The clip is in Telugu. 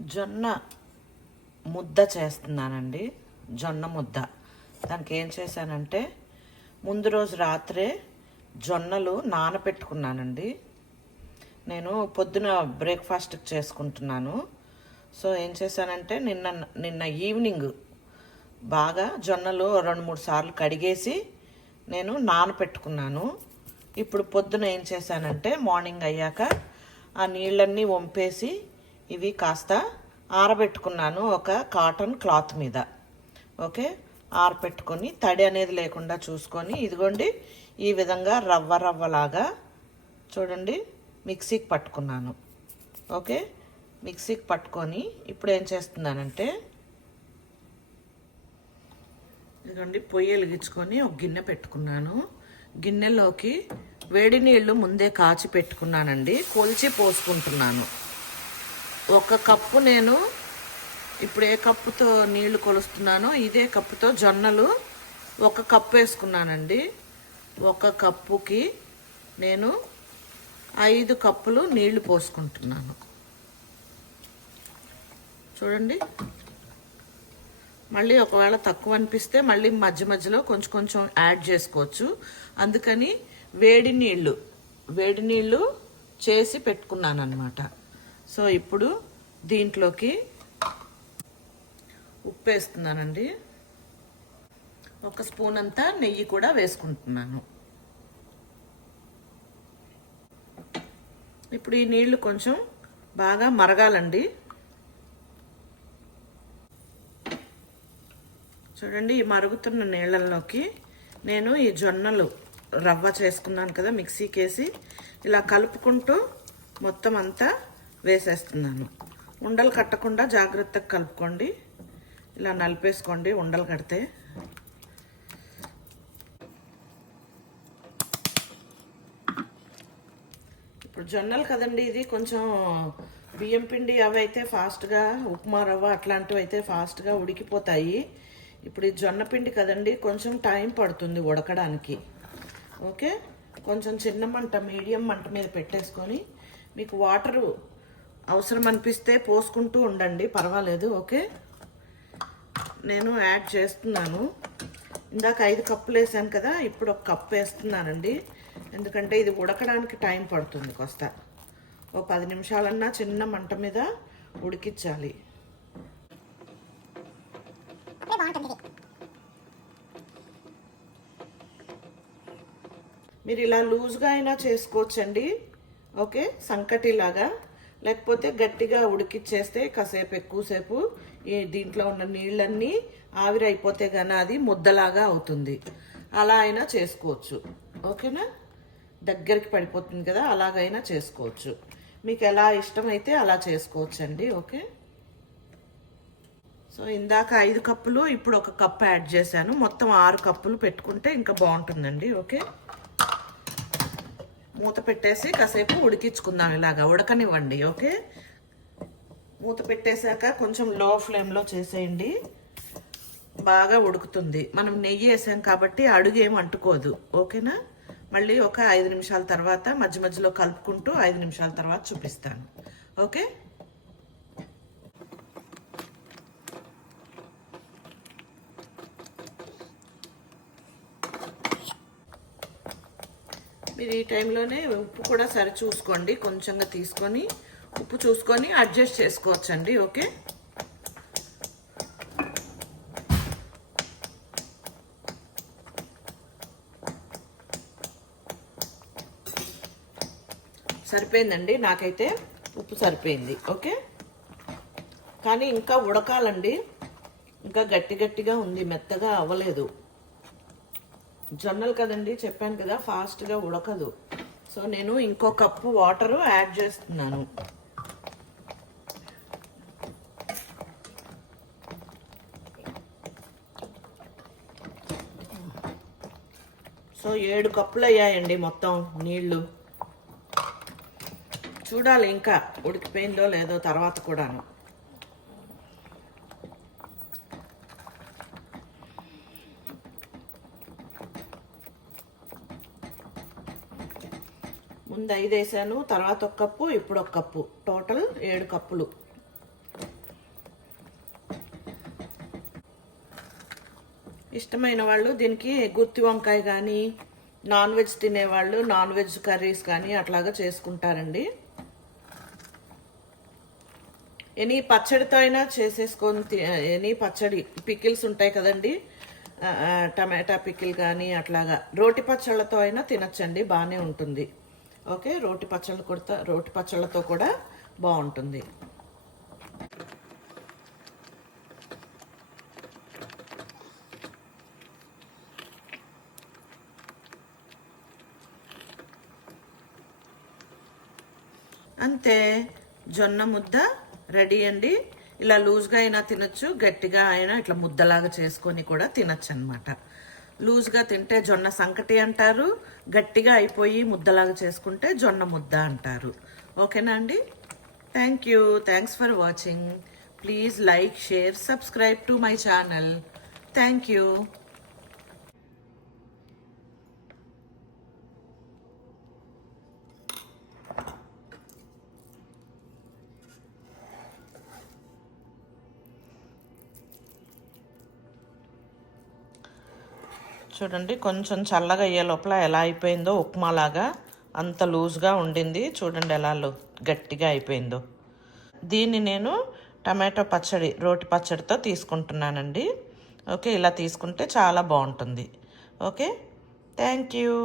జొన్న ముద్ద చేస్తున్నానండి జొన్న ముద్ద. దానికి ఏం చేశానంటే ముందు రోజు రాత్రే జొన్నలు నానబెట్టుకున్నానండి నేను పొద్దున బ్రేక్ఫాస్ట్ చేసుకుంటున్నాను. సో ఏం చేశానంటే నిన్న నిన్న ఈవినింగ్ బాగా జొన్నలు రెండు మూడు సార్లు కడిగేసి నేను నానపెట్టుకున్నాను. ఇప్పుడు పొద్దున ఏం చేశానంటే మార్నింగ్ అయ్యాక ఆ నీళ్ళన్నీ వంపేసి ఇవి కాస్త ఆరబెట్టుకున్నాను ఒక కాటన్ క్లాత్ మీద. ఓకే? ఆరబెట్టుకొని తడి అనేది లేకుండా చూసుకొని ఇదిగోండి ఈ విధంగా రవ్వ రవ్వలాగా చూడండి మిక్సీకి పట్టుకున్నాను. ఓకే? మిక్సీకి పట్టుకొని ఇప్పుడు ఏం చేస్తున్నానంటే ఇదిగోండి పొయ్యి వెలిగించుకొని ఒక గిన్నె పెట్టుకున్నాను. గిన్నెలోకి వేడి నీళ్ళు ముందే కాచి పెట్టుకున్నానండి. కొలిచి పోసుకుంటున్నాను. ఒక కప్పు నేను ఇప్పుడు ఏ కప్పుతో నీళ్ళు కొలుస్తున్నానో ఇదే కప్పుతో జొన్నలు ఒక కప్పు వేసుకున్నానండి. ఒక కప్పుకి నేను ఐదు కప్పులు నీళ్ళు పోసుకుంటున్నాను. చూడండి. మళ్ళీ ఒకవేళ తక్కువ అనిపిస్తే మళ్ళీ మధ్య మధ్యలో కొంచెం కొంచెం యాడ్ చేసుకోవచ్చు. అందుకని వేడి నీళ్ళు వేడి నీళ్ళు చేసి పెట్టుకున్నాను అనమాట సో ఇప్పుడు దీంట్లోకి ఉప్పు వేస్తున్నానండి ఒక స్పూన్ అంతా నెయ్యి కూడా వేసుకుంటున్నాను. ఇప్పుడు ఈ నీళ్ళు కొంచెం బాగా మరగాలండి. చూడండి ఈ మరుగుతున్న నీళ్ళల్లోకి నేను ఈ జొన్నలు రవ్వ చేసుకున్నాను కదా మిక్సీకి వేసి ఇలా కలుపుకుంటూ మొత్తం అంతా వేసేస్తున్నాను. ఉండలు కట్టకుండా జాగ్రత్తగా కలుపుకోండి. ఇలా నలిపేసుకోండి ఉండలు కడితే. ఇప్పుడు జొన్నలు కదండి ఇది కొంచెం బియ్యం పిండి అవి అయితే ఫాస్ట్గా ఉప్మా రవ్వ అట్లాంటివి అయితే ఫాస్ట్గా ఉడికిపోతాయి. ఇప్పుడు ఈ జొన్న పిండి కదండి కొంచెం టైం పడుతుంది ఉడకడానికి. ఓకే? కొంచెం చిన్న మంట మీడియం మంట మీద పెట్టేసుకొని మీకు వాటరు అవసరం అనిపిస్తే పోసుకుంటూ ఉండండి. పర్వాలేదు ఓకే? నేను యాడ్ చేస్తున్నాను. ఇందాక ఐదు కప్పులు వేసాను కదా ఇప్పుడు ఒక కప్పు వేస్తున్నానండి. ఎందుకంటే ఇది ఉడకడానికి టైం పడుతుంది కొస్త. ఓ పది నిమిషాలన్నా చిన్న మంట మీద ఉడికించాలి. మీరు ఇలా లూజ్గా అయినా చేసుకోవచ్చండి. ఓకే? సంకటిలాగా. లేకపోతే గట్టిగా ఉడికిచ్చేస్తే కాసేపు ఎక్కువసేపు ఈ దీంట్లో ఉన్న నీళ్ళన్నీ ఆవిరైపోతే గానీ అది ముద్దలాగా అవుతుంది. అలా అయినా చేసుకోవచ్చు. ఓకేనా? దగ్గరికి పడిపోతుంది కదా అలాగైనా చేసుకోవచ్చు. మీకు ఎలా ఇష్టమైతే అలా చేసుకోవచ్చండి ఓకే? సో ఇందాక ఐదు కప్పులు ఇప్పుడు ఒక కప్ యాడ్ చేశాను. మొత్తం ఆరు కప్పులు పెట్టుకుంటే ఇంకా బాగుంటుందండి ఓకే? మూత పెట్టేసి కాసేపు ఉడికించుకుందాం ఇలాగా. ఉడకనివ్వండి ఓకే? మూత పెట్టేశాక కొంచెం లో ఫ్లేమ్లో చేసేయండి. బాగా ఉడుకుతుంది. మనం నెయ్యి వేసాం కాబట్టి అడుగు ఏం అంటుకోదు ఓకేనా? మళ్ళీ ఒక ఐదు నిమిషాల తర్వాత మధ్య మధ్యలో కలుపుకుంటూ ఐదు నిమిషాల తర్వాత చూపిస్తాను ఓకే? మీరు ఈ టైంలోనే ఉప్పు కూడా సరి చూసుకోండి కొంచెంగా తీసుకొని ఉప్పు చూసుకొని అడ్జస్ట్ చేసుకోవచ్చండి ఓకే? సరిపోయిందండి? నాకైతే ఉప్పు సరిపోయింది ఓకే? కానీ ఇంకా ఉడకాలండి. ఇంకా గట్టి గట్టిగా ఉంది మెత్తగా అవ్వలేదు. జొన్నలు కదండి చెప్పాను కదా ఫాస్ట్గా ఉడకదు. సో నేను ఇంకో కప్పు వాటరు యాడ్ చేస్తున్నాను. సో ఏడు కప్పులు అయ్యాయండి మొత్తం నీళ్ళు చూడాలి ఇంకా ఉడికిపోయిందో లేదో తర్వాత కూడాను. ముందు ఐదు వేసాను తర్వాత ఒక కప్పు ఇప్పుడు ఒక కప్పు. టోటల్ ఏడు కప్పులు. ఇష్టమైన వాళ్ళు దీనికి గుత్తి వంకాయ కానీ నాన్ వెజ్ తినేవాళ్ళు నాన్ వెజ్ కర్రీస్ కానీ అట్లాగా చేసుకుంటారండి. ఎనీ పచ్చడితో అయినా చేసేసుకొని ఎనీ పచ్చడి పికిల్స్ ఉంటాయి కదండి. టమాటా పికిల్ కానీ అట్లాగా. రోటి పచ్చళ్ళతో అయినా తినచ్చండి బాగానే ఉంటుంది. ఓకే రోటి పచ్చళ్ళు కొడతా రోటి పచ్చళ్ళతో కూడా బాగుంటుంది. అంతే జొన్న ముద్ద రెడీ అండి. ఇలా లూజ్గా అయినా తినొచ్చు గట్టిగా అయినా ఇట్లా ముద్దలాగా చేసుకొని కూడా తినచ్చు అనమాట లూజ్గా తింటే జొన్న సంకటి అంటారు గట్టిగా అయిపోయి ముద్దలాగా చేసుకుంటే జొన్న ముద్ద అంటారు. ఓకేనా అండి? Thank you thanks for watching please like share subscribe to my channel thank you చూడండి కొంచెం చల్లగా అయ్యే లోపల ఎలా అయిపోయిందో ఉప్మాలాగా అంత లూజ్గా ఉండింది. చూడండి ఎలా గట్టిగా అయిపోయిందో. దీన్ని నేను టమాటో పచ్చడి రోటి పచ్చడితో తీసుకుంటున్నానండి. ఓకే ఇలా తీసుకుంటే చాలా బాగుంటుంది. Okay thank you.